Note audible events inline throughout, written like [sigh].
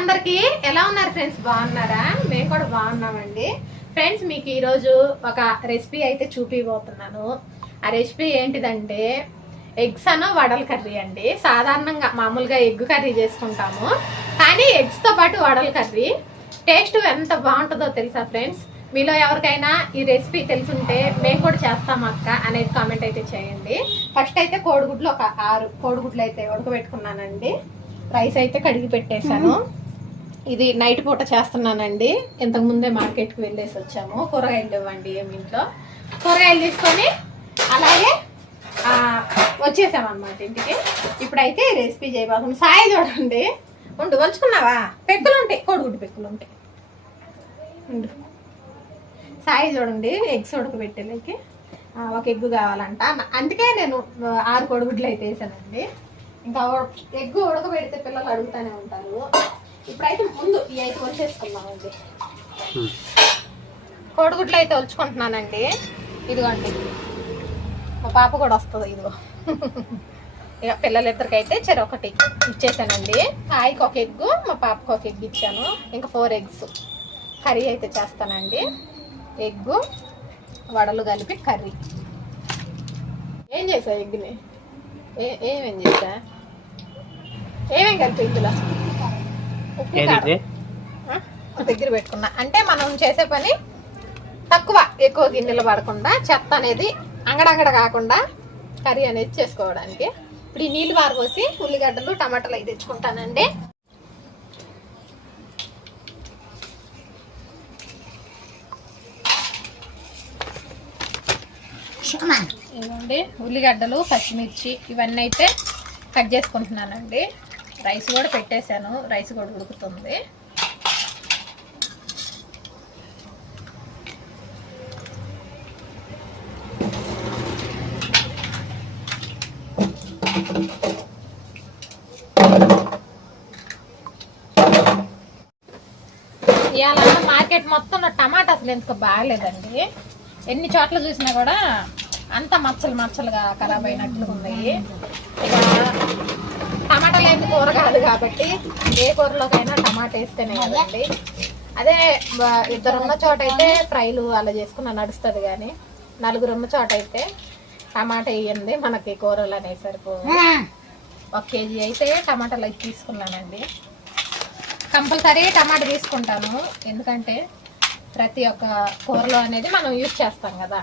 అందరికి ఎలా ఉన్నారు ఫ్రెండ్స్ బాగున్నారా? మేము కూడా బాగున్నామండి. ఫ్రెండ్స్ మీకు ఈరోజు ఒక రెసిపీ అయితే చూపిపోతున్నాను ఆ రెసిపీ ఏంటిదంటే ఎగ్స్ అను వడల కర్రీ అండి. సాధారణంగా మామూలుగా ఎగ్ కర్రీ చేసుకుంటాము. కానీ ఎగ్స్తో పాటు వడల కర్రీ టేస్ట్ ఎంత బాగుంటుందో తెలుసా ఫ్రెండ్స్ మీలో ఎవరికైనా ఈ రెసిపీ తెలుసుంటే మేము కూడా చేస్తాం అక్క అనేది కామెంట్ అయితే చేయండి. ఫస్ట్ అయితే కోడిగుడ్లు ఒక ఆరు కోడిగుడ్లు అయితే ఉడకబెట్టుకున్నానండి. రైస్ అయితే కడిగి పెట్టేశాను. ఇది నైట్ పూట చేస్తున్నానండి. ఇంతకు ముందే మార్కెట్కి వెళ్ళేసి వచ్చాము. కూరగాయలు ఇవ్వండి ఏమి ఇంట్లో. కూరగాయలు తీసుకొని అలాగే వచ్చేసామన్నమాట ఇంటికి. ఇప్పుడైతే రెసిపీ చేయబోతుంది సాయి చూడండి. ఉండు వలుచుకున్నావా? పెక్కులు ఉంటాయి. కోడిగుడ్డు పెక్కులు ఉంటాయి. ఉండు. సాయి చూడండి ఎగ్స్ ఉడకబెట్టేలేకి ఆ, ఒక ఎగ్గు కావాలంట. అందుకే నేను ఆరు కోడిగుడ్లు అయితే వేసానండి. ఇంకా ఎగ్గు ఉడకబెడితే పిల్లలు అడుగుతూనే ఉంటారు. ఇప్పుడైతే ముందు ఇవి అయితే వచ్చేసుకున్నామండి కోడిగుడ్లు అయితే వచ్చుకుంటున్నానండి ఇదిగోండి. మా పాప కూడా వస్తుంది ఇదిగో. ఇక పిల్లలిద్దరికైతే చెరు ఒకటి ఇచ్చేసానండి. హాయికి ఒక ఎగ్గు మా పాపకి ఒక ఎగ్ ఇచ్చాను. ఇంకా ఫోర్ ఎగ్స్. కర్రీ అయితే చేస్తానండి. ఎగ్గు వడలు కలిపి కర్రీ. ఏం చేసావు ఎగ్ని ఏ ఏమేం చేసా ఏమేం కలిపి ఇందులో. ఏది దగ్గర పెట్టుకున్నా. అంటే మనం చేసే పని తక్కువ ఎక్కువ గిన్నెలు పడకుండా చెత్త అనేది అంగడంగడ కాకుండా కర్రీ అనేది చేసుకోవడానికి. ఇప్పుడు ఈ నీళ్ళు పారబోసి ఉల్లిగడ్డలు టమాటాలు అవి తెచ్చుకుంటానండి. ఇవ్వండి ఉల్లిగడ్డలు పచ్చిమిర్చి ఇవన్నీ అయితే కట్ చేసుకుంటున్నానండి. రైస్ కూడా పెట్టేశాను. రైస్ కూడా ఉడుకుతుంది. ఇవాళ మార్కెట్ మొత్తం టమాటా అసలు ఎందుకు బాగలేదండి. ఎన్ని చోట్ల చూసినా కూడా అంత మచ్చలు మచ్చలుగా ఖరాబ్ అయినట్లు ఉన్నాయి. ఇక టమాటా లేని కూర కాదు కాబట్టి ఏ కూరలోకైనా టమాటా వేస్తేనే కదండి. అదే బ- ఇద్దరు ఉన్న చోట అయితే ఫ్రైలు అలా చేసుకున్న నడుస్తుంది కానీ నలుగురు ఉన్న చోట అయితే టమాటా వేయండి మనకి కూరలు అనేవి సరిపో ఒక కేజీ అయితే టమాటాలు అయితే తీసుకున్నానండి. కంపల్సరీ టమాటా తీసుకుంటాను ఎందుకంటే ప్రతి ఒక్క కూరలో అనేది మనం యూజ్ చేస్తాం కదా.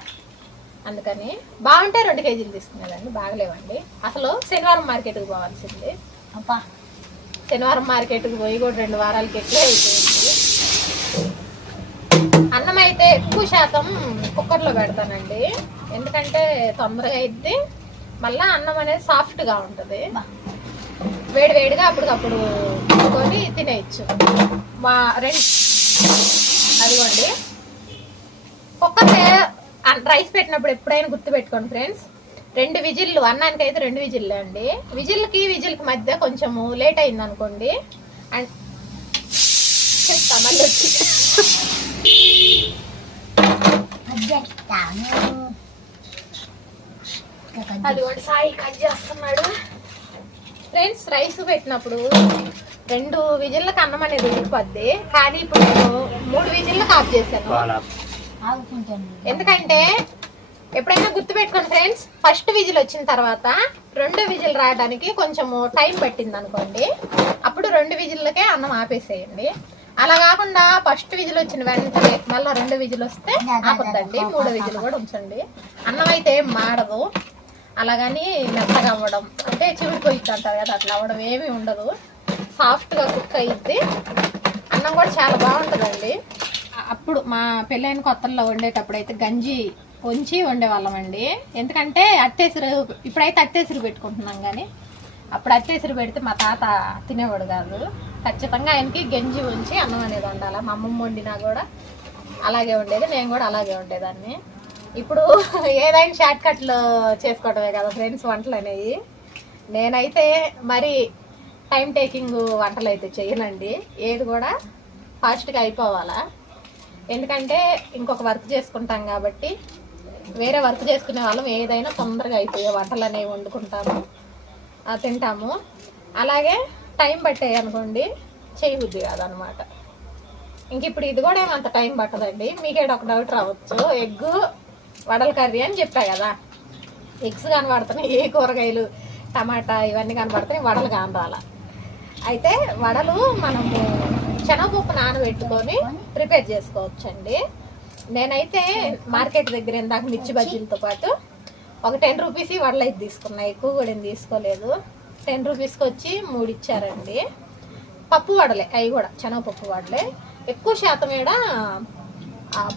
అందుకని బాగుంటే రెండు కేజీలు తీసుకునేదండి బాగలేవండి. అసలు శనివారం మార్కెట్కి పోవాల్సింది. అబ్బా. శనివారం మార్కెట్కి పోయి కూడా రెండు వారాలకి ఎక్కువ అయిపోయింది? అన్నం అయితే ఎక్కువ శాతం కుక్కర్లో పెడతానండి. ఎందుకంటే తొందరగా అయిద్ది. మళ్ళీ అన్నం అనేది సాఫ్ట్గా ఉంటుంది. వేడి వేడిగా అప్పటికప్పుడు కొని తినేయచ్చు. మా రెండు అదిగోండి. కుక్కర్ రైస్ పెట్టినప్పుడు ఎప్పుడైనా గుర్తు పెట్టుకోండి ఫ్రెండ్స్. రెండు విజిల్లు అన్నానికి అయితే రెండు విజిల్లు అండి. విజిల్కి విజిల్కి మధ్య కొంచెము లేట్ అయింది అనుకోండి. అండ్ చెప్తా మళ్ళీ వచ్చి అదిగోండి సాయి కట్ చేస్తున్నాడు. ఫ్రెండ్స్ రైస్ పెట్టినప్పుడు రెండు విజిల్లకు అన్నం అనేది ఉడికిపోద్ది. కానీ ఇప్పుడు నేను మూడు విజిల్లకు ఆఫ్ చేశాను. ఎందుకంటే ఎప్పుడైనా గుర్తుపెట్టుకోండి ఫ్రెండ్స్ ఫస్ట్ విజిల్ వచ్చిన తర్వాత రెండో విజిల్ రావడానికి కొంచెము టైం పట్టింది అనుకోండి అప్పుడు రెండు విజిల్లకే అన్నం ఆపేసేయండి. అలా కాకుండా ఫస్ట్ విజిల్ వచ్చిన వెంటనే మళ్ళీ రెండు విజిల్ వస్తే ఆపొద్దండి. మూడో విజిల్ కూడా ఉంచండి. అన్నం అయితే ఏం మాడదు. అలాగని మెత్తగా అవ్వడం అంటే చివిడిపోయిద్ది అంటారు కదా అట్లా అవ్వడం ఏమీ ఉండదు. సాఫ్ట్గా కుక్ అయ్యిద్ది అన్నం కూడా చాలా బాగుంటుందండి. అప్పుడు మా పెళ్ళైన కొత్తల్లో వండేటప్పుడు అయితే గంజి వంచి వండేవాళ్ళమండి. ఎందుకంటే అత్తేసరు ఇప్పుడైతే అత్తేసరు పెట్టుకుంటున్నాం కానీ అప్పుడు అత్తేసరు పెడితే మా తాత తినేవాడు కాదు. ఖచ్చితంగా ఆయనకి గంజి ఉంచి అన్నం అనేది వండాలి. మా అమ్మమ్మ వండినా కూడా అలాగే ఉండేది నేను కూడా అలాగే ఉండేదాన్ని. ఇప్పుడు ఏదైనా షార్ట్ కట్లు చేసుకోవటమే కదా ఫ్రెండ్స్ వంటలు అనేవి. నేనైతే మరి టైం టేకింగ్ వంటలు అయితే చేయనండి ఏది కూడా ఫాస్ట్గా అయిపోవాలా. ఎందుకంటే ఇంకొక వర్క్ చేసుకుంటాం కాబట్టి వేరే వర్క్ చేసుకునే వాళ్ళం ఏదైనా తొందరగా అయిపోయే వంటలు అనేవి వండుకుంటాము. తింటాము. అలాగే టైం పట్టేయనుకోండి అనుకోండి చేయబుద్ధి కాదనమాట. ఇంక ఇప్పుడు ఇది కూడా ఏమంత టైం పట్టదండి. మీకేడ ఒక డౌట్ రావచ్చు. ఎగ్ వడల కర్రీ అని చెప్పా కదా. ఎగ్స్ కనబడుతున్నాయి ఏ కూరగాయలు టమాటా ఇవన్నీ కనబడుతున్నాయి వడలు కానరాల. అయితే వడలు మనము శనగపప్పు నానబెట్టుకొని ప్రిపేర్ చేసుకోవచ్చండి. నేనైతే మార్కెట్ దగ్గర ఇందాక మిర్చి బజ్జీలతో పాటు ఒక టెన్ రూపీస్ వడలు అయితే తీసుకున్నా ఎక్కువ కూడా ఏం తీసుకోలేదు. టెన్ రూపీస్కి వచ్చి మూడు ఇచ్చారండి. పప్పు వడలే అవి కూడా శనగపప్పు వడలే. ఎక్కువ శాతం ఈడ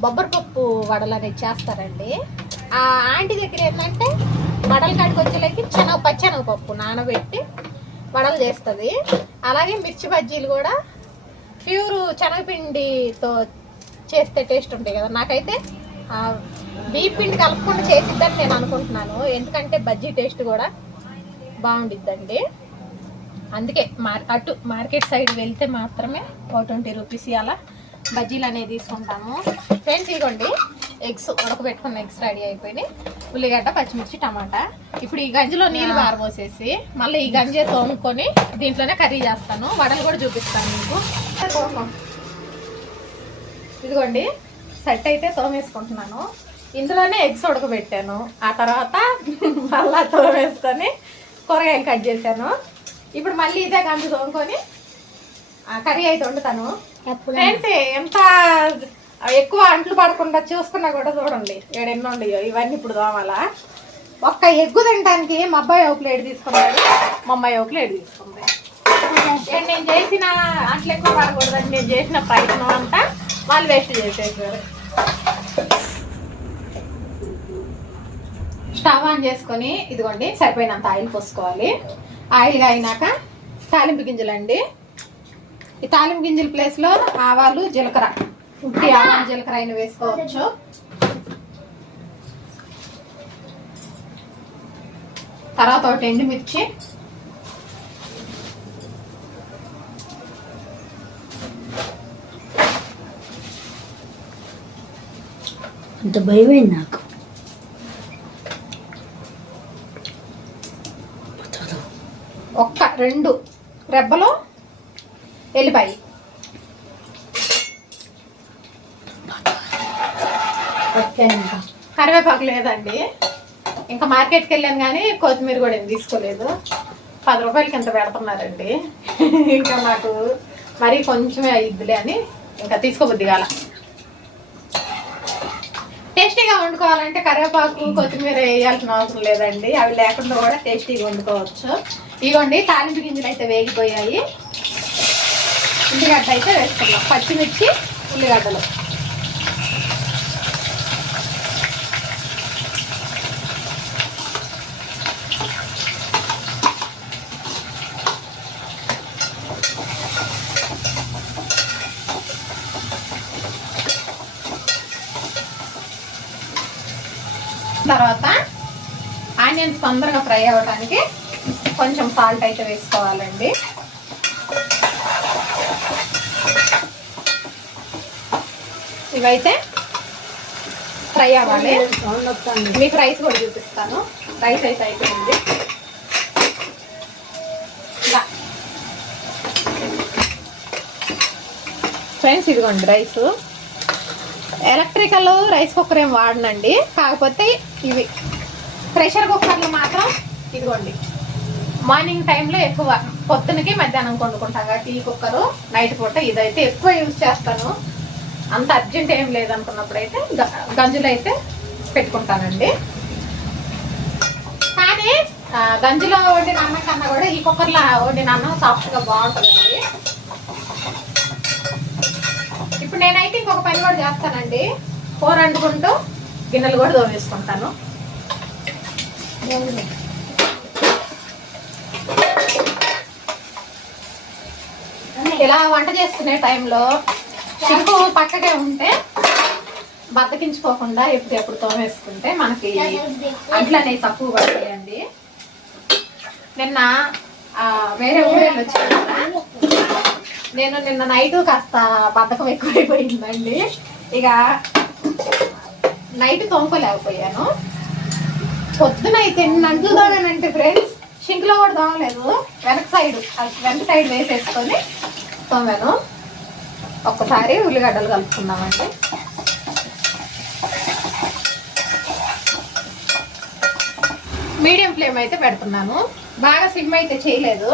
బొబ్బరి పప్పు వడలు అనేది చేస్తారండి. ఆ ఆంటీ దగ్గర ఏంటంటే వడల కాడికి వచ్చేలాకి శనగ పచ్చెనగపప్పు నానబెట్టి వడలు చేస్తుంది. అలాగే మిర్చి బజ్జీలు కూడా ప్యూర్ శనగపిండితో చేస్తే టేస్ట్ ఉంటాయి కదా. నాకైతే బీపిండి కలపకుండా పిండి చేసిద్దని నేను అనుకుంటున్నాను. ఎందుకంటే బజ్జీ టేస్ట్ కూడా బాగుండిద్దండి. అందుకే మార్ అటు మార్కెట్ సైడ్ వెళ్తే మాత్రమే ఓ ట్వంటీ రూపీస్ అలా బజ్జీలు అనేది తీసుకుంటాము. ఫ్రెండ్స్ ఇదిగోండి ఎగ్స్ ఉడకబెట్టుకున్న ఎగ్స్ రెడీ అయిపోయినాయి. ఉల్లిగడ్డ పచ్చిమిర్చి టమాటా. ఇప్పుడు ఈ గంజిలో నీళ్ళు పారబోసేసి మళ్ళీ ఈ గంజి తోముకొని దీంట్లోనే కర్రీ చేస్తాను. వడలు కూడా చూపిస్తాను మీకు. ఇదిగోండి సెట్ అయితే తోమేసుకుంటున్నాను. ఇందులోనే ఎగ్స్ ఉడకబెట్టాను. ఆ తర్వాత [laughs] మళ్ళా తోమేసుకొని కూరగాయలు కట్ చేశాను. ఇప్పుడు మళ్ళీ ఇదే గంజి తోముకొని కర్రీ అయితే వండుతాను. ఫ్రెండ్స్ ఎంత ఎక్కువ అంట్లు పడకుండా చూసుకున్నా కూడా చూడండి. ఏడెన్నో ఉండయో ఇవన్నీ ఇప్పుడు తోమాలా? ఒక్క ఎగ్గు తినడానికి మా అబ్బాయి ఒక ప్లేట్ తీసుకున్నాడు. మా అమ్మాయి ఒక ప్లేట్ తీసుకుంది. నేను చేసిన అంట్లు ఎక్కువ పడకూడదని నేను చేసిన ప్రయత్నం అంతా వాళ్ళు వేస్ట్ చేసేసారు. స్టవ్ ఆన్ చేసుకొని ఇదిగోండి సరిపోయినంత ఆయిల్ పోసుకోవాలి. ఆయిల్ అయినాక తాలింపు గింజలు అండి ఈ తాలింపు గింజల ప్లేస్లో ఆవాలు జీలకర్ర. ఉట్టి ఆవాలు జీలకర్ర అయిన వేసుకోవచ్చు. తర్వాత ఒకటి ఎండుమిర్చి. అంత భయమైంది నాకు. ఒక్క రెండు రెబ్బలు. ఎల్లిపాయ ఓకే ఇంకా. కరివేపాకు లేదండి. ఇంకా మార్కెట్కి వెళ్ళాను కానీ కొత్తిమీర కూడా ఏం తీసుకోలేదు. పది రూపాయలకి ఎంత పెడుతున్నారండి? ఇంకా నాకు మరీ కొంచెమే అయ్యిద్దిలే అని ఇంకా తీసుకోబుద్ది కాల. టేస్టీగా వండుకోవాలంటే కరివేపాకు కొత్తిమీర వేయాల్సిన అవసరం లేదండి. అవి లేకుండా కూడా టేస్టీగా వండుకోవచ్చు. ఇవ్వండి తాలింపు గింజలు అయితే వేగిపోయాయి. ఉల్లిగడ్డ అయితే వేసుకున్నాం పచ్చిమిర్చి ఉల్లిగడ్డలు. తర్వాత ఆనియన్స్ తొందరగా ఫ్రై అవ్వడానికి కొంచెం సాల్ట్ అయితే వేసుకోవాలండి. ఇవైతే ఫ్రై అవ్వాలి. మీకు రైస్ కూడా చూపిస్తాను. రైస్ అయితే అయిపోయింది. ఇలా ఫ్రెండ్స్ ఇదిగోండి రైస్. ఎలక్ట్రికల్ రైస్ కుక్కర్ ఏం వాడనండి. కాకపోతే ఇవి ప్రెషర్ కుక్కర్లు మాత్రం ఇదిగోండి. మార్నింగ్ టైంలో ఎక్కువ పొద్దునకి మధ్యాహ్నం వండుకుంటాం. కదా టీ కుక్కరు నైట్ పూట ఇదైతే ఎక్కువ యూజ్ చేస్తాను. అంత అర్జెంట్ ఏం లేదనుకున్నప్పుడు అయితే గ- గంజులు అయితే పెట్టుకుంటానండి. కానీ గంజిలో వండిన అన్నం కన్నా కూడా ఈ కుక్కర్లో వండిన అన్నం సాఫ్ట్గా బాగుంటుందండి. ఇప్పుడు నేనైతే ఇంకొక పని కూడా చేస్తానండి. కూర వండుకుంటూ గిన్నెలు కూడా దోమేసుకుంటాను ఇలా వంట చేసుకునే టైంలో సింకు పక్కకే ఉంటే బద్దకించుకోకుండా ఎప్పుడు ఎప్పుడు తోమేసుకుంటే మనకి అంట్లు అనేవి తక్కువ పడతాయండి. నిన్న వేరే ఊరేళ్ళు వచ్చాను నేను నిన్న నైట్ కాస్త బద్దకం ఎక్కువైపోయిందండి. ఇక నైట్ తోముకోలేకపోయాను. పొద్దున అయితే ఎన్ని అంట్లు తోగానంటే ఫ్రెండ్స్ షింక్లో కూడా తోమలేదు. వెనక సైడ్ వెనక సైడ్ వేసేసుకొని తోమాను. ఒక్కసారి ఉల్లిగడ్డలు కలుపుకుందామండి. మీడియం ఫ్లేమ్ అయితే పెడుతున్నాను. బాగా సిమ్ అయితే చేయలేదు.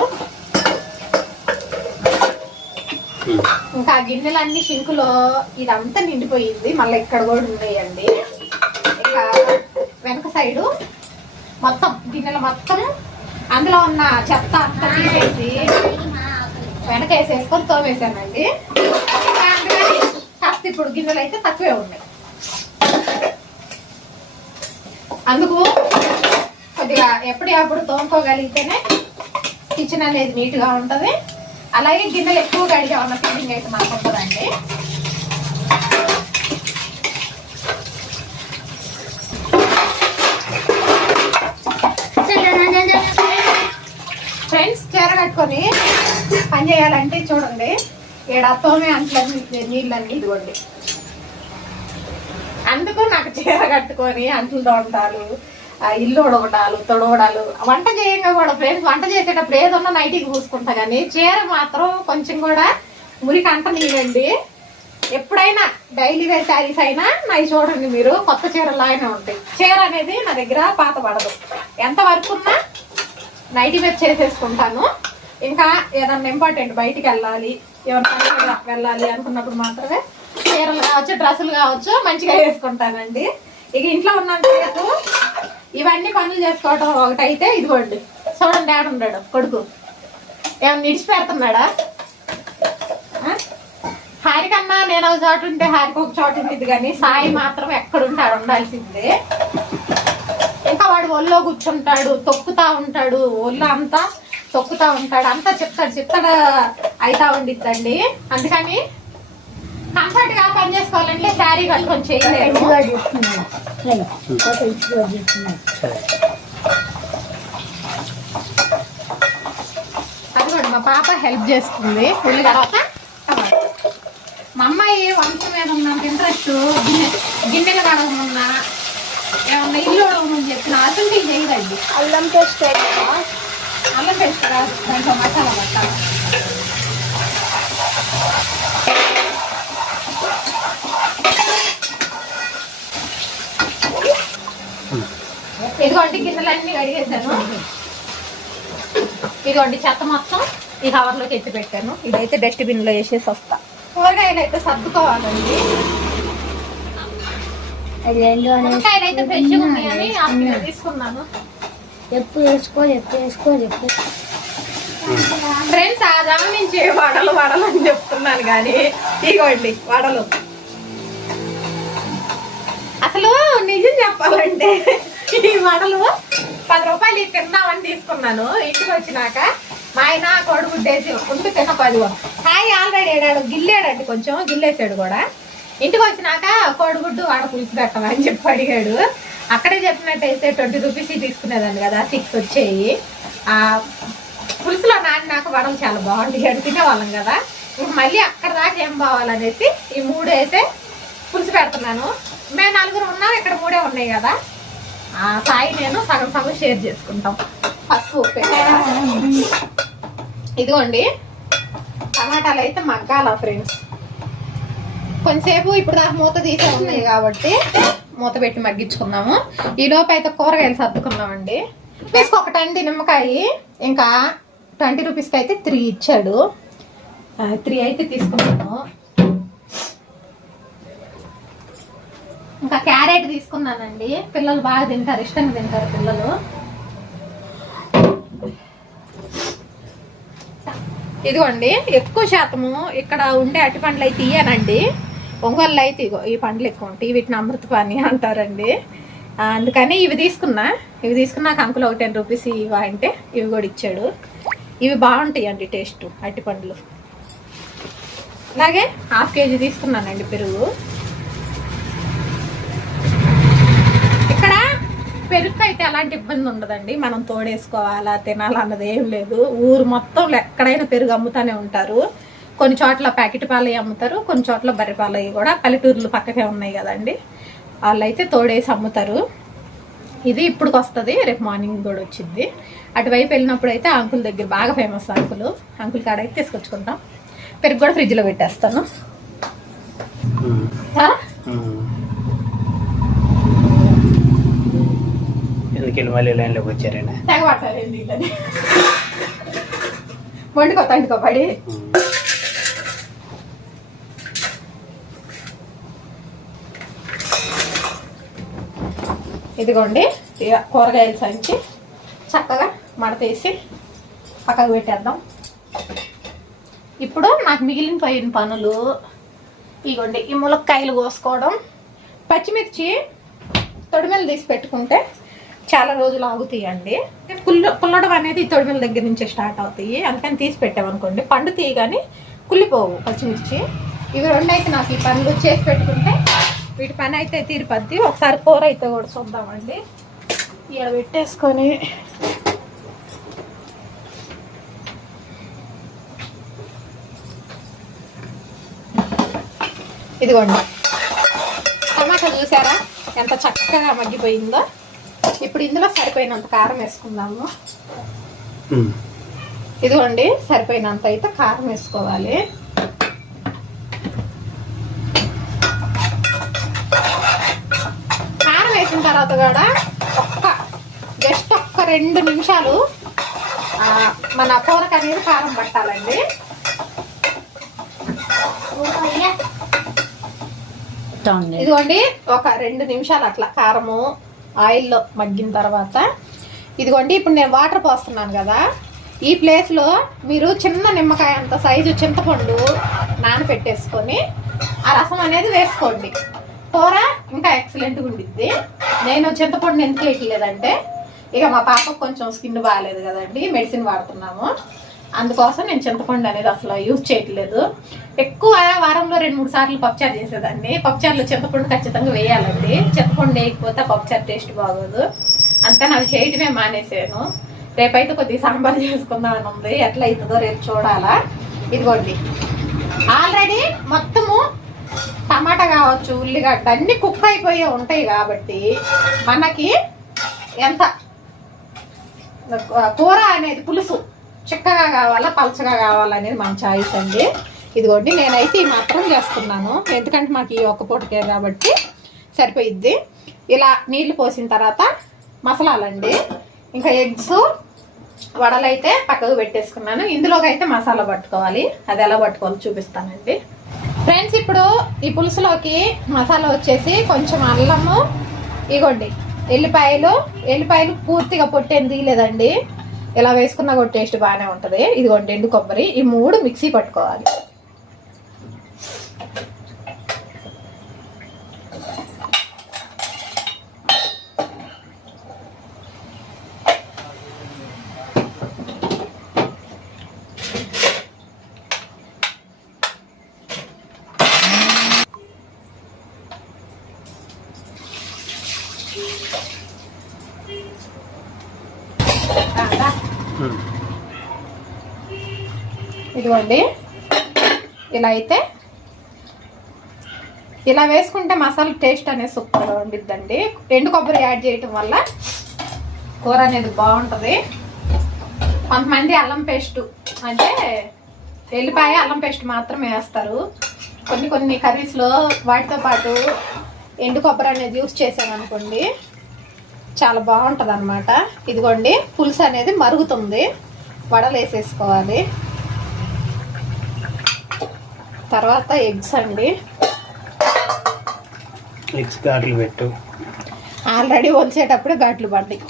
ఇంకా గిన్నెలన్నీ షింకులో ఇదంతా నిండిపోయింది. మళ్ళీ ఇక్కడ కూడా ఉన్నాయండి. ఇంకా వెనక సైడు మొత్తం గిన్నెలు మొత్తం అందులో ఉన్న చెత్త అంతా తీసేసి వెనక వేసేసుకొని తోమేసానండి కాస్త ఇప్పుడు గిన్నెలు అయితే తక్కువే ఉన్నాయి. అందుకు కొద్దిగా ఎప్పటికప్పుడు తోముకోగలిగితేనే కిచెన్ అనేది నీట్గా ఉంటుంది. అలాగే గిన్నెలు ఎక్కువ కడిగా ఉన్న ఫీలింగ్ అయితే మాకు ఉంటుందండి ఫ్రెండ్స్ చీర కట్టుకొని పని చేయాలంటే చూడండి. ఏడా తోమే అంట్లన్నీ నీళ్ళన్నీ. ఇదిగోండి. అందుకు నాకు చీర కట్టుకొని అంట్లు తోడటాలు ఇల్లు ఉడవడాలు తొడవడాలు. వంట చేయంగా కూడా ఫ్రెండ్స్ వంట చేసేటప్పుడు ఏదన్నా నైట్కి పూసుకుంటా కానీ చీర మాత్రం కొంచెం కూడా మురికి అంటనీయండి ఎప్పుడైనా డైలీ వేర్ శారీస్ అయినా నావి చూడండి మీరు కొత్త చీరలు లాగానే ఉంటాయి. చీర అనేది నా దగ్గర పాత పడదు. ఎంత వర్క్ ఉన్నా నైటీ వేర్ చేసేసుకుంటాను. ఇంకా ఏదన్నా ఇంపార్టెంట్ బయటికి వెళ్ళాలి ఏమైనా వెళ్ళాలి అనుకున్నప్పుడు మాత్రమే చీరలు కావచ్చు డ్రెస్సులు కావచ్చు మంచిగా వేసుకుంటానండి. ఇక ఇంట్లో ఉన్నంతసేపు ఇవన్నీ పనులు చేసుకోవడం ఒకటైతే ఇదిగోండి. చూడండి డాడ్ ఉన్నాడు కొడుకు. ఏమన్నా నిడిచి పెడుతున్నాడా హారికన్నా నేను ఒక చోటు ఉంటే హారికి ఒక చోటు ఉంటుంది కానీ సాయి మాత్రం ఎక్కడుంటే ఆడ ఉండాల్సిందే. ఇంకా వాడు ఒళ్ళో కూర్చుంటాడు తొక్కుతా ఉంటాడు ఒళ్ళు అంతా తొక్కుతా ఉంటాడు. అంతా చెప్తాడు. చెప్తాడు అయితా ఉండిద్దండి. అందుకని కంఫర్ట్గా పని చేసుకోవాలంటే శారీ కట్టుకొని చేస్తున్నాను అదిగోండి మా పాప హెల్ప్ చేస్తుంది. మా అమ్మాయి వంట మీద ఉన్నంత ఇంట్రెస్ట్ గిన్నె గిన్నెలు కడగమన్నా ఏమన్నా ఇల్లు ఉడవమని చెప్పిన. అసలు చేయదండి. అల్లం పేస్ట్ అల్లం పేస్ట్ దాంట్లో మసాలా ఇదిగోండి గిన్నెలన్నీ కడిగేసాను ఇదిగోండి చెత్త మొత్తం ఈ కవర్లోకి ఎత్తి పెట్టాను. ఇదైతే డస్ట్బిన్లో వేసేసి వస్తా. కూరగాయలు అయితే సర్దుకోవాలండి. అయితే ఫ్రెష్గా ఉన్నాయని తీసుకున్నాను. ఎప్పుడు వేసుకో ఎప్పుడు వేసుకో చెప్పు. ఫ్రెండ్స్ ఆ దాని నుంచి వడలు వడలు అని చెప్తున్నాను కానీ ఇగోండి వడలు. అసలు నిజం చెప్పాలంటే ఈ వడలు పది రూపాయలు తిందామని తీసుకున్నాను. ఇంటికి వచ్చినాక మా ఆయన కొడుగుడ్డేసి ఉండి తిన్న పది హాయ్ ఆల్రెడీ ఏడాడు గిల్లాడండి కొంచెం గిల్లేసాడు కూడా. ఇంటికి వచ్చినాక కోడిగుడ్డు ఆడ పులుసు పెట్టమని చెప్పి అడిగాడు. అక్కడే చెప్పినట్టయితే ట్వంటీ రూపీస్ తీసుకునేదాన్ని కదా సిక్స్ వచ్చేవి ఆ పులుసులో నాని నాకు వడలు చాలా బాగుంది అని తినేవాళ్ళం కదా. ఇప్పుడు మళ్ళీ అక్కడ దాకా ఏం బావాలనేసి ఈ మూడు అయితే పులుసు పెడుతున్నాను. మేము నలుగురు ఉన్నాం ఇక్కడ మూడే ఉన్నాయి కదా. ఆ సాయి నేను సగం సగం షేర్ చేసుకుంటాం. పసుపు ఇదిగోండి టమాటాలు అయితే మగ్గాల ఫ్రెండ్స్ కొంచెంసేపు ఇప్పుడు దాకా మూత తీసే ఉన్నాయి కాబట్టి మూత పెట్టి మగ్గించుకుందాము. ఈ అయితే కూరగాయలు సర్దుకున్నామండి ఒక ఒకటండి నిమ్మకాయ. ఇంకా ట్వంటీ రూపీస్కి అయితే త్రీ ఇచ్చాడు. త్రీ అయితే తీసుకున్నాను. ఇంకా క్యారెట్ తీసుకున్నానండి. పిల్లలు బాగా తింటారు ఇష్టంగా తింటారు పిల్లలు. ఇదిగోండి ఎక్కువ శాతము ఇక్కడ ఉండే అరటిపండ్లు అయితే ఇయ్యానండి. ఒంగోలు అయితే ఇగో ఈ పండ్లు ఎక్కువ ఉంటాయి. వీటిని అమృతపాణి అంటారండి. అందుకని ఇవి తీసుకున్నా. ఇవి తీసుకున్నాక అంకుల్ ఒక టెన్ రూపీస్ ఇవా అంటే ఇవి కూడా ఇచ్చాడు. ఇవి బాగుంటాయి అండి టేస్ట్ అట్టి పండ్లు. అలాగే హాఫ్ కేజీ తీసుకున్నానండి పెరుగు. ఇక్కడ పెరుగు అయితే అలాంటి ఇబ్బంది ఉండదండి. మనం తోడేసుకోవాలా తినాలన్నది ఏం లేదు. ఊరు మొత్తం ఎక్కడైనా పెరుగు అమ్ముతానే ఉంటారు. కొన్ని చోట్ల ప్యాకెట్ పాలయ్యి అమ్ముతారు కొన్ని చోట్ల బర్రె పాలయ్యి కూడా పల్లెటూర్లు పక్కకే ఉన్నాయి కదండి. వాళ్ళైతే తోడేసి అమ్ముతారు. ఇది ఇప్పుడు వస్తుంది రేపు మార్నింగ్ కూడా వచ్చింది. అటువైపు వెళ్ళినప్పుడు అయితే అంకుల్ దగ్గర బాగా ఫేమస్ అంకుల్. అంకుల్ కాడ అయితే తీసుకొచ్చుకుంటాం. పెరుగు కూడా ఫ్రిడ్జ్లో పెట్టేస్తాను. ఉమ్. ఆ? ఉమ్. ఎందుకు వీళ్ళు మళ్ళీ లైన్లోకి వండుకో తండుకో పడి. ఇదిగోండి. ఇక కూరగాయలు సంచి చక్కగా మడతేసి పక్కకు పెట్టేద్దాం. ఇప్పుడు నాకు మిగిలిన పోయిన పనులు. ఇగోండి ఈ ములక్కాయలు కోసుకోవడం. పచ్చిమిర్చి తొడిమెలు తీసి పెట్టుకుంటే చాలా రోజులు ఆగుతాయండి. కుళ్ళు కుల్లడం అనేది తొడిమెల దగ్గర నుంచే స్టార్ట్ అవుతాయి. అందుకని తీసి పెట్టామనుకోండి. పండు తీయగానే కుళ్ళిపోవు పచ్చిమిర్చి. ఇవి రెండు అయితే నాకు ఈ పనులు చేసి పెట్టుకుంటే వీటి పని అయితే తీరిపద్ది. ఒకసారి కూర అయితే కూడా చూద్దామండి. ఇక్కడ పెట్టేసుకొని ఇదిగోండి. టమాటా చూసారా? ఎంత చక్కగా మగ్గిపోయిందో. ఇప్పుడు ఇందులో సరిపోయినంత కారం వేసుకుందాము. ఇదిగోండి సరిపోయినంత అయితే కారం వేసుకోవాలి కారం వేసిన తర్వాత కూడా ఒక్క జస్ట్ ఒక్క రెండు నిమిషాలు మన కూరకు అనేది కారం పట్టాలండి. ఇదిగోండి ఒక రెండు నిమిషాలు అట్లా కారము ఆయిల్లో మగ్గిన తర్వాత. ఇదిగోండి ఇప్పుడు నేను వాటర్ పోస్తున్నాను కదా. ఈ ప్లేస్లో మీరు చిన్న నిమ్మకాయ అంత సైజు చింతపండు నానబెట్టేసుకొని ఆ రసం అనేది వేసుకోండి. కూర ఇంకా ఎక్సలెంట్గా ఉండిద్ది. నేను చింతపండు ఎందుకు వేయట్లేదంటే ఇక మా పాపకు కొంచెం స్కిన్ బాగాలేదు కదండి మెడిసిన్ వాడుతున్నాము. అందుకోసం నేను చింతపండు అనేది అసలు యూజ్ చేయట్లేదు. ఎక్కువ వారంలో రెండు మూడు సార్లు పప్పుచారు చేసేదాన్ని. పప్పుచారులో చింతపండు ఖచ్చితంగా వేయాలండి. చింతపండు వేయకపోతే పప్పుచారు టేస్ట్ బాగోదు. అందుకని అవి చేయటమే మానేసాను. రేపైతే కొద్దిగా సాంబార్ చేసుకుందాం అని ఉంది. ఎట్లా అవుతుందో రేపు చూడాలా. ఇదిగోండి. ఆల్రెడీ మొత్తము టమాటా కావచ్చు ఉల్లిగడ్డ అన్ని కుక్ అయిపోయి ఉంటాయి కాబట్టి మనకి ఎంత? కూర అనేది పులుసు. చిక్కగా కావాలా పలచగా కావాలనేది మన చాయిస్ అండి. ఇదిగోండి నేనైతే ఈ మాత్రం చేస్తున్నాను. ఎందుకంటే మాకు ఈ ఒక్క పూటకే కాబట్టి సరిపోయిద్ది. ఇలా నీళ్ళు పోసిన తర్వాత మసాలాలండి. ఇంకా ఎగ్స్ వడలైతే పక్కకు పెట్టేసుకున్నాను. ఇందులోకి అయితే మసాలా పట్టుకోవాలి. అది ఎలా పట్టుకోవాలో చూపిస్తానండి. ఫ్రెండ్స్ ఇప్పుడు ఈ పులుసులోకి మసాలా వచ్చేసి కొంచెం అల్లము ఇగోండి ఎల్లిపాయలు ఎల్లిపాయలు పూర్తిగా పొట్టేం తీయలేదండి ఇలా వేసుకున్నా కూడా టేస్ట్ బాగానే ఉంటుంది. ఇదిగోండి ఎండు కొబ్బరి ఈ మూడు మిక్సీ పట్టుకోవాలి. ఇదిగోండి. ఇలా అయితే ఇలా వేసుకుంటే మసాలా టేస్ట్ అనేది సూపర్ ఉండిద్దండి. ఎండు కొబ్బరి యాడ్ చేయటం వల్ల కూర అనేది బాగుంటుంది. కొంతమంది అల్లం పేస్ట్ అంటే ఎల్లిపాయ అల్లం పేస్ట్ మాత్రమే వేస్తారు. కొన్ని కొన్ని కర్రీస్లో వాటితో పాటు ఎండు కొబ్బరి అనేది యూస్ చేసామనుకోండి చాలా బాగుంటుంది అనమాట ఇదిగోండి పులుసు అనేది మరుగుతుంది. వడలు వేసేసుకోవాలి తర్వాత ఎగ్స్ అండి. ఎగ్స్ ఘాట్లు పెట్టు. ఆల్రెడీ వచ్చేటప్పుడు ఘాట్లు పడ్డాయి.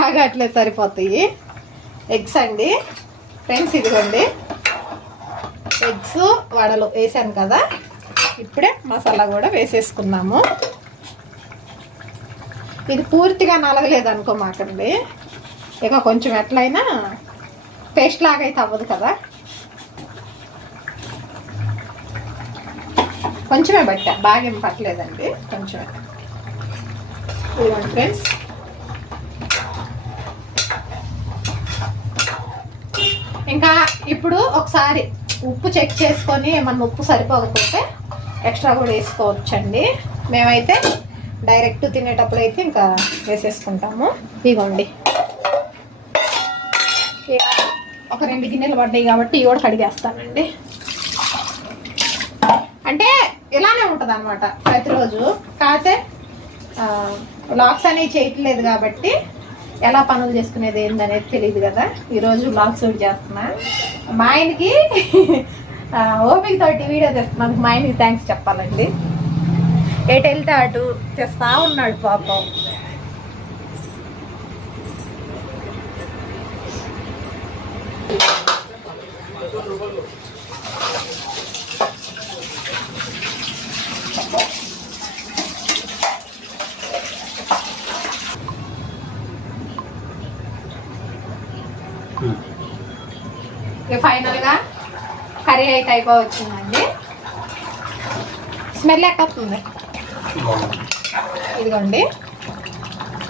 ఆ ఘాట్లే సరిపోతాయి. ఎగ్స్ అండి. ఫ్రెండ్స్ ఇదిగోండి. ఎగ్స్ వడలు వేసాను కదా. ఇప్పుడే మసాలా కూడా వేసేసుకున్నాము ఇది పూర్తిగా నలగలేదు అనుకో మాకండి. ఇక కొంచెం ఎట్లయినా పేస్ట్ లాగా అయితే అవ్వదు కదా. కొంచెమే పట్టా బాగా ఏం పట్టలేదండి కొంచెమే. ఇదిగోండి ఫ్రెండ్స్ ఇంకా ఇప్పుడు ఒకసారి ఉప్పు చెక్ చేసుకొని ఏమన్నా ఉప్పు సరిపోకపోతే ఎక్స్ట్రా కూడా వేసుకోవచ్చండి. మేమైతే డైరెక్ట్ తినేటప్పుడు అయితే ఇంకా వేసేసుకుంటాము. ఇదిగోండి ఒక రెండు గిన్నెలు పడ్డాయి కాబట్టి ఇవి కూడా కడిగేస్తానండి. అంటే ఇలానే ఉంటుంది అనమాట ప్రతిరోజు. కాకపోతే లాక్స్ అనేవి చేయట్లేదు కాబట్టి ఎలా పనులు చేసుకునేది ఏందనేది తెలియదు కదా. ఈరోజు లాక్స్ ఒకటి చేస్తున్నా. మా ఆయనకి ఓపిక తోటి వీడియో తెస్తున్నందుకు మా ఆయనకి థ్యాంక్స్ చెప్పాలండి. ఎటు వెళ్తే అటు చేస్తా ఉన్నాడు పాపం. ఫైనల్గా ఫైనల్గా కర్రీ అయితే అయిపోవచ్చిందండి. స్మెల్ ఎక్కొస్తుంది ఇదిగోండి.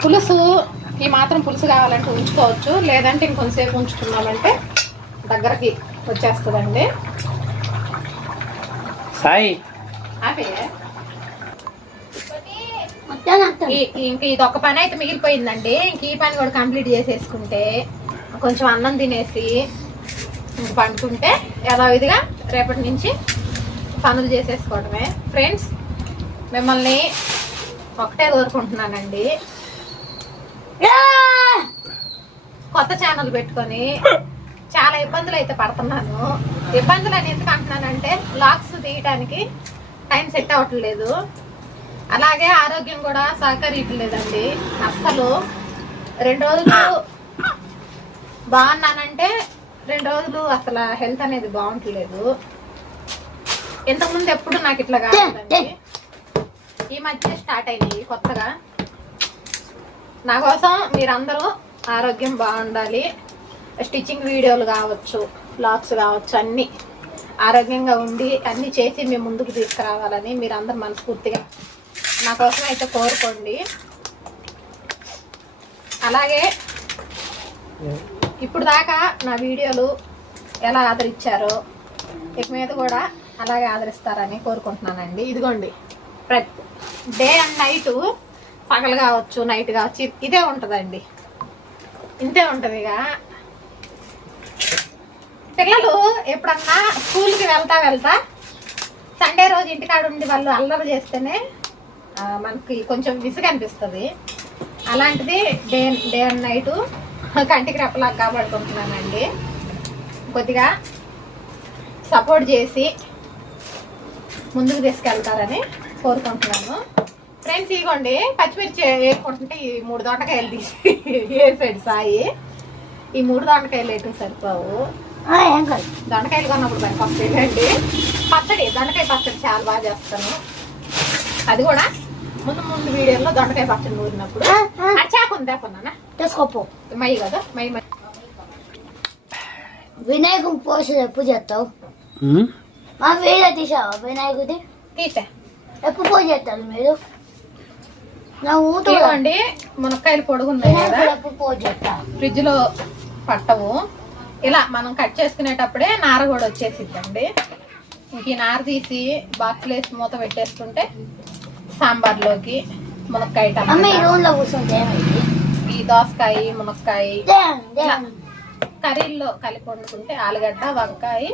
పులుసు ఈ మాత్రం పులుసు కావాలంటే ఉంచుకోవచ్చు. లేదంటే ఇంకొంతసేపు ఉంచుకున్నామంటే దగ్గరకి వచ్చేస్తుందండి. సాయి. ఇంక ఇది ఒక పని అయితే మిగిలిపోయిందండి. ఇంక ఈ పని కూడా కంప్లీట్ చేసేసుకుంటే కొంచెం అన్నం తినేసి ఇంక పండుకుంటే యథావిధిగా రేపటి నుంచి పనులు చేసేసుకోవడమే. ఫ్రెండ్స్ మిమ్మల్ని ఒకటే కోరుకుంటున్నానండి. కొత్త ఛానల్ పెట్టుకొని చాలా ఇబ్బందులు అయితే పడుతున్నాను. ఇబ్బందులు అని ఎందుకు అంటున్నానంటే లాక్స్ తీయడానికి టైం సెట్ అవ్వట్లేదు అలాగే ఆరోగ్యం కూడా సహకరించలేదండి. అస్సలు రెండు రోజులు బాగున్నానంటే రెండు రోజులు అసలు హెల్త్ అనేది బాగుంటలేదు. ఇంతకుముందు ఎప్పుడు నాకు ఇట్లా కాదండి ఈ మధ్య స్టార్ట్ అయినాయి కొత్తగా. నా కోసం మీరందరూ ఆరోగ్యం బాగుండాలి. స్టిచ్చింగ్ వీడియోలు కావచ్చు బ్లాగ్స్ కావచ్చు అన్నీ ఆరోగ్యంగా ఉండి అన్నీ చేసి మేము ముందుకు తీసుకురావాలని మీరందరూ మనస్ఫూర్తిగా నా కోసం అయితే కోరుకోండి. అలాగే ఇప్పుడు దాకా నా వీడియోలు ఎలా ఆదరించారో ఇక మీద కూడా అలాగే ఆదరిస్తారని కోరుకుంటున్నానండి. ఇదిగోండి ప్రతి డే అండ్ నైట్ పగలు కావచ్చు నైట్ కావచ్చు ఇదే ఉంటుందండి. ఇంతే ఉంటుంది ఇక. పిల్లలు ఎప్పుడన్నా స్కూల్కి వెళ్తా వెళ్తా సండే రోజు ఇంటికాడ ఉండి వాళ్ళు అల్లరి చేస్తేనే మనకి కొంచెం విసుగు అనిపిస్తుంది. అలాంటిది డే డే అండ్ నైట్ కంటికి రెప్పలాగా కాపాడుకుంటున్నానండి. కొద్దిగా సపోర్ట్ చేసి ముందుకు తీసుకెళ్తారని కోరుకుంటున్నాను. ఫ్రెండ్స్ ఇగోండి పచ్చిమిర్చి వేసుకుంటుంటే ఈ మూడు దొండకాయలు తీసి [laughs] వేసాడు సాయి. ఈ మూడు దొండకాయలు ఎటు సరిపోవు. ఆ, ఏం కాదు. దొండకాయలు కొన్నప్పుడు పనికి వస్తాయండి పచ్చడి దొండకాయ పచ్చడి చాలా బాగా చేస్తాను. అది కూడా ముందు ముందు వీడియోలో దొండకాయ పచ్చడి నూరినప్పుడు ఆ, ఆ, అది చాకుంది తేకున్నానా తీసుకోపో మై కదా మై మై. వినాయకుడు పోసి ఎప్పుడు చేస్తావు. మా వీడియో తీసావా? వినాయకుడి తీసే. ఎప్పుడు పూజ చేస్తారు మీరు? ఇదిగోండి మునక్కాయలు పొడుగున్నాయి కదా? ఫ్రిడ్జ్లో పట్టవు. ఇలా మనం కట్ చేసుకునేటప్పుడే నార కూడా వచ్చేసిద్దండి. ఇంక ఈ నార తీసి బాక్స్ వేసి మూత పెట్టేసుకుంటే సాంబార్లోకి మునక్కాయ ఈ దోసకాయ మునక్కాయ. కర్రీల్లో కలిపి వండుకుంటే ఆలుగడ్డ వంకాయ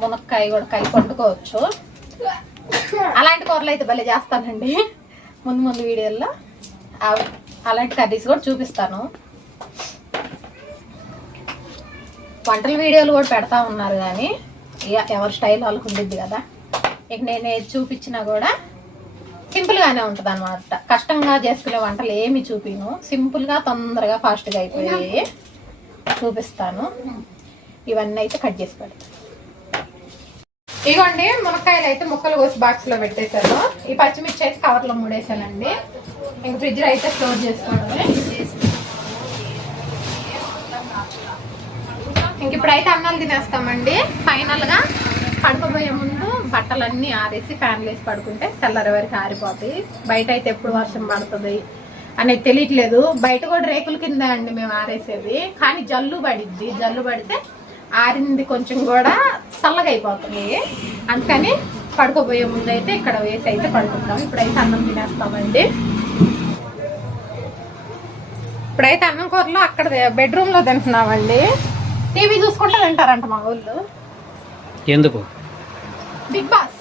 మునక్కాయ కూడా కలిపి వండుకోవచ్చు. [laughs] అలాంటి కూరలు అయితే భలే చేస్తానండి. ముందు ముందు వీడియోల్లో అవి- అలాంటి కర్రీస్ కూడా చూపిస్తాను. వంటల వీడియోలు కూడా పెడతా ఉన్నారు కానీ ఇక ఎవరి స్టైల్ వాళ్ళకు ఉండిద్ది కదా. ఇక నేను ఏది చూపించినా కూడా సింపుల్గానే ఉంటుంది అనమాట కష్టంగా చేసుకునే వంటలు ఏమి చూపిను. సింపుల్గా తొందరగా ఫాస్ట్గా అయిపోయి చూపిస్తాను. ఇవన్నీ అయితే కట్ చేసి పెడతాను ఇగోండి మునక్కాయలు అయితే ముక్కలు కోసి బాక్స్లో పెట్టేశాను. ఈ పచ్చిమిర్చి అయితే కవర్లో మూడేసానండి ఇంక ఫ్రిడ్జ్లో అయితే స్టోర్ చేసుకోవడమే ఇంక ఇప్పుడైతే అన్నాలు తినేస్తామండి. ఫైనల్గా పడుకోబోయే ముందు బట్టలన్నీ ఆరేసి ఫ్యాన్లు వేసి పడుకుంటే తెల్లరి వరకు ఆరిపోతాయి. బయట అయితే ఎప్పుడు వర్షం పడుతుంది అనేది తెలియట్లేదు. బయట కూడా రేకుల కింద అండి మేము ఆరేసేది. కానీ జల్లు పడిద్ది. జల్లు పడితే ఆరింది కొంచెం కూడా చల్లగా అయిపోతుంది అందుకని పడుకోబోయే ముందు అయితే ఇక్కడ వేసి అయితే పడుకుంటాం. ఇప్పుడైతే అన్నం తినేస్తామండి. ఇప్పుడైతే అన్నం కూరలో అక్కడ బెడ్రూమ్లో తింటున్నామండి. టీవీ చూసుకుంటూ వింటారంట మా ఊళ్ళు. ఎందుకు? Big boss.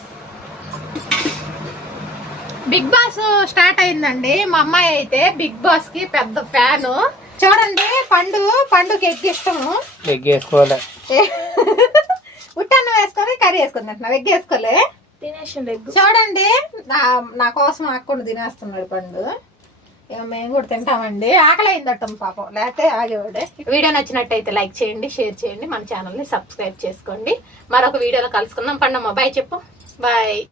Big boss start అయిందండి. మా అమ్మాయి అయితే బిగ్ బాస్కి పెద్ద ఫ్యాన్. చూడండి పండు పండుకి ఎగ్ ఇష్టము. ఎగ్ వేసుకోవాలి [laughs] ఉట్టన్నం వేసుకొని కర్రీ వేసుకుని తింటున్నా ఎగ్ వేసుకోలే? తినేసిండు ఎగ్గు చూడండి. నా నా కోసం ఆకుండా తినేస్తున్నాడు పండు. ఇక మేము కూడా తింటామండి. ఆకలి అయిందట్టం పాపం. లేకపోతే ఆగేవాడే. వీడియో నచ్చినట్టయితే లైక్ చేయండి షేర్ చేయండి. మన ఛానల్ని సబ్స్క్రైబ్ చేసుకోండి. మరొక వీడియోలో కలుసుకుందాం. పండమ్మ బాయ్ చెప్పు. బాయ్